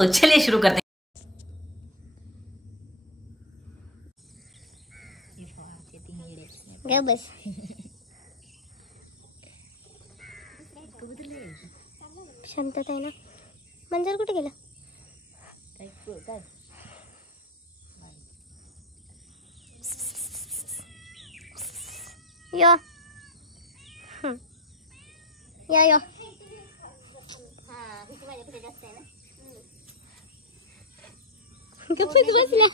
तो चलिए शुरू करते हैं। बस शांतता आहे ना. मंजर कुठे गेला? यो या यो बसला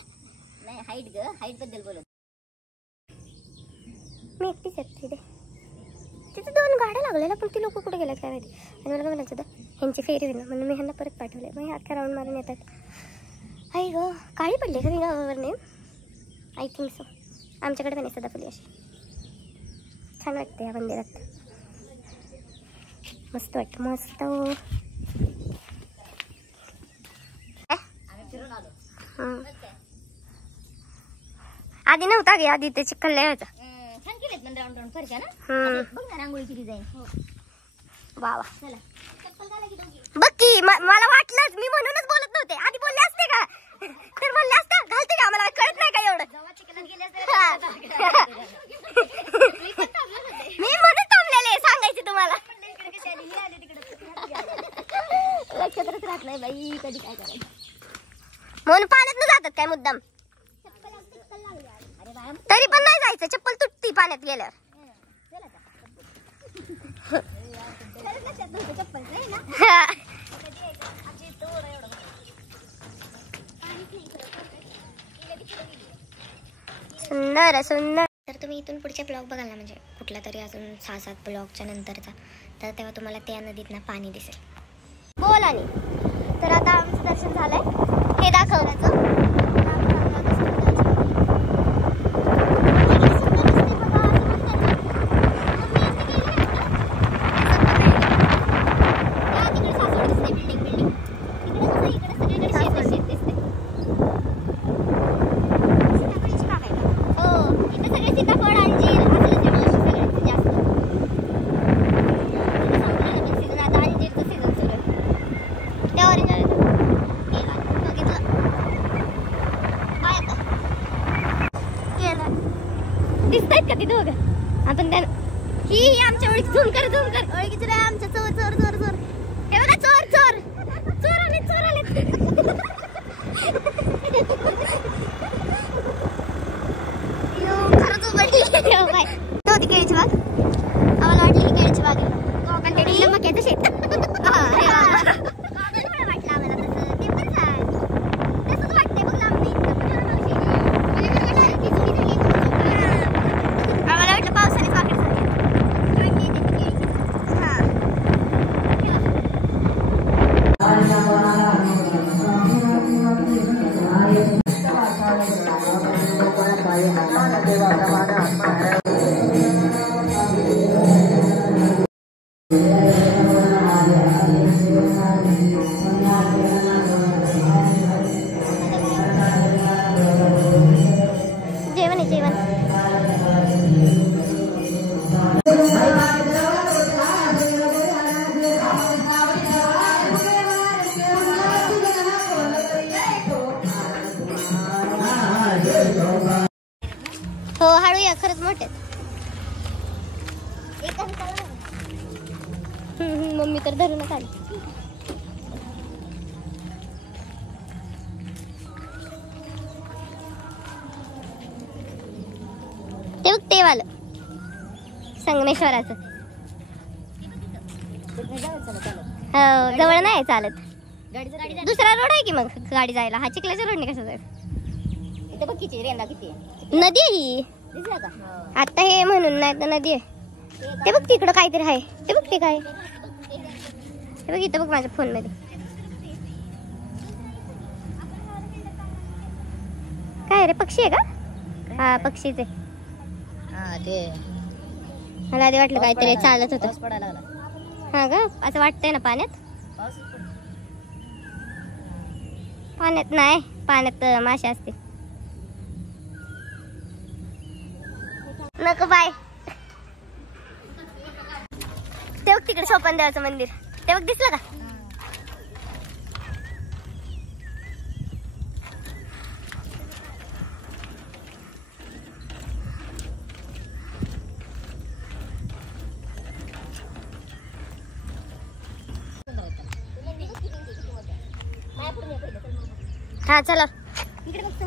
नाही. हाईट बद्दल बोलत मी एकटीच आहे तिथे 2 गाड्या लागलेल्या, पण ती लोक कुठे गेल्यात काय माहिती. आणि मला काय म्हणायचं होतं, ह्यांची फेरी होईल ना म्हणून मी ह्यांना परत पाठवले. मग अख्खा राऊंड मारून येतात. आई ग काळी पडली का मी गावावर नाही? I think so. आमच्याकडे पण सदाफुली अशी छान वाटते या मंदिरात. मस्त वाटतं मस्त. आधी नव्हता गे, आधी ते चिखल होता. छान केलेत पण राऊंड राऊंड फरक ना. बघ ना रांगोळीची डिझाईन. वा वा. चला बघ की मला वाटलंच, मी म्हणूनच बोलत नव्हते. आधी बोलले असते का तर म्हणले असते घालते का, मला कळत नाही का एवढं. मी म्हणून थांबलेले सांगायचे तुम्हाला. लक्षातच राहत नाही बाई कधी काय करायचं. म्हणून पाण्यात न जातात काय मुद्दाम. तरी पण नाही जायचं, चप्पल तुटती पाण्यात गेल्यावर. सुंदर सुंदर. तर तुम्ही इथून पुढचे ब्लॉग बघाल ना, म्हणजे कुठला तरी अजून 6-7 ब्लॉगच्या नंतरचा, तर तेव्हा तुम्हाला त्या नदीत ना पाणी दिसेल. बोल. आणि तर आता आमचं दर्शन झालंय हे दाखवण्याचं. दिसतायत का ती दोघं? आपण त्या ही आमच्या ओळखी. झूम कर ओळखीचं रे आमच्या. चोर चोर चोर चोर. हे बघा चोर चोर चोर आले चोर आले. खरंच उघडली होती केळीची बाग. आम्हाला वाटली ही केळीची बाग आहे पण ते मक्याचं शेत. हो हळू या, खरंच मोठे. मम्मी तर धरूनच आली. ते बघ ते वालं संगमेश्वराचं. हो जवळ नाही चालत. दुसरा रोड आहे की मग गाडी जायला. हा चिखलाच्या रोडने कसं जायचं? इथं बघ किती रेंदा किती नदी आहे ही. आता हे म्हणून नाही तर नदी आहे. ते बघ तिकडं काहीतरी आहे. ते बघ ते काय. ते बघ इथं बघ माझ्या फोन मध्ये. काय रे पक्षी आहे का? हा पक्षीच आहे. मला आधी वाटलं काहीतरी चालत होतं. हा का असं वाटतंय ना पाण्यात. पाण्यात नाही, पाण्यात मासे असते. नको बाय. ते बघ तिकडे सोपान देवाचं मंदिर. ते बघ दिसलं का? हा चला. इकडे बघतो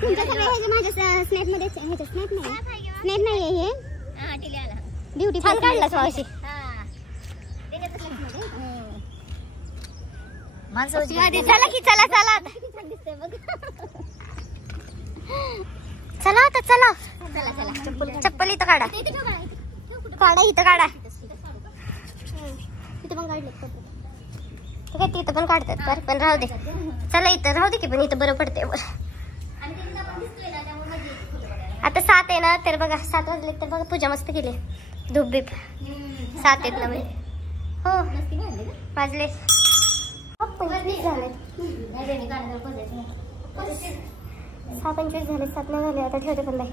तुमच्या सगळ्या ह्याच्या माझ्या स्नॅप मध्ये ह्याच्या स्नॅप नाही हे ब्युटी छान काढलास मावशी. चला की चला चला चला आता चला. चप्पल इथं काढा. काढा इथं काढा. तिथं पण काढतात बरं पण राहू दे. चला इथं राहू दे की पण इथं बरं पडते. आता 7 आहे ना तर बघा 7 वाजले तर बघा पूजा मस्त केली. धूप बीप 7 आहेत ना म्हणजे हो वाजले 25 झाले. 6:25 झाले 7 नाही झाले. आता ठेवते पण नाही.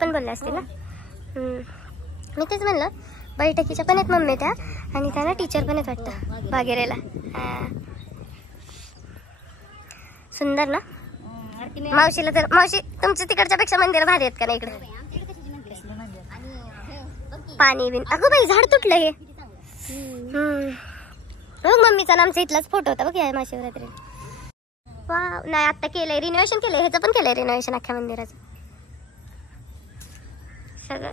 पण बोलले असते ना. मी तेच म्हणलं बैठकीच्या पण आहेत मम्मी त्या आणि त्या ना टीचर पण आहेत वाटतं बागेरेला. सुंदर ना मावशीला. तर मावशी तुमच्या तिकडच्या पेक्षा मंदिर भारी आहेत का ना इकडे. पाणी बिन अगं बाई झाड तुटलं हे. मम्मीचा आमचा इथलाच फोटो होता बघ या महाशिवरात्री. वा नाही आता केलंय रिनोव्हेशन केलंय. ह्याचं पण केलंय रिनोव्हेशन अख्ख्या मंदिराचं. सगळं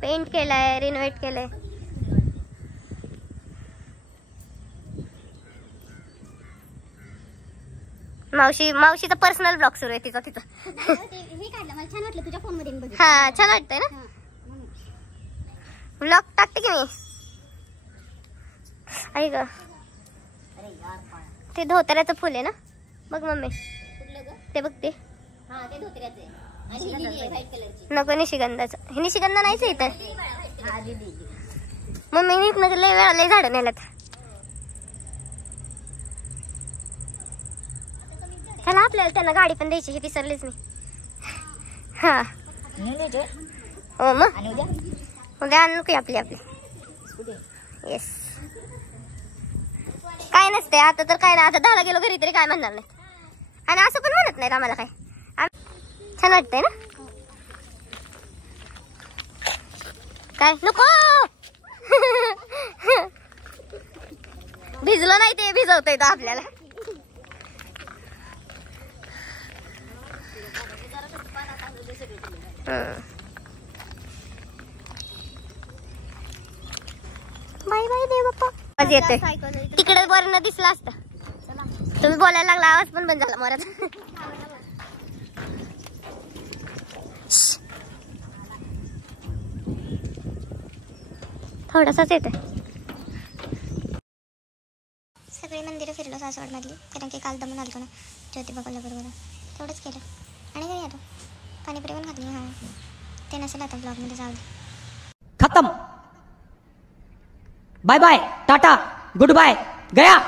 पेंट केलंय रिनोव्हेट केलंय. मावशीचा पर्सनल ब्लॉग सुरू आहे तिचा तिथं. हे काढलं मला छान वाटलं तुझ्या फोन मध्ये बघितलं. हा छान वाटतंय ना. ब्लॉग टाकते की मी. ऐक ते धोत्याचं फुल आहे ना बघ मम्मी. ते बघ ते नको निशिगंधाचं. हे निशिगंधा नाहीच इथं मम्मी इथनं लय वेळा लय झाडं नेल्यात. चला आपल्याला त्यांना गाडी पण द्यायची हे विसरलीच मी. हा हो मग उद्या आणू की आपली येस. काय नसते आता तर काय नाही. आता 10ला गेलो घरी तरी काय म्हणणार नाही आणि असं पण म्हणत नाहीत आम्हाला काय. छान वाटतंय ना. काय नको भिजलं नाही ते भिजवतंय तो आपल्याला. बाय बाय दे बाप्पा. आवाज येतोय तिकडे वरनं दिसला असता. तुम्ही बोलायला लागला आवाज पण बंद झाला मरत. थोडासाच येतोय. सगळी मंदिरं फिरलो सासवड मधली कारण की काल दमून आलो ना ज्योतिबा कोल्हापूरवर. तेवढंच केलं आणि घरी आलो. पाणीपुरी पण खाल्ली. हा ते नसेल आता ब्लॉग मध्ये जाऊ दे. खत्म. Bye bye tata goodbye गया.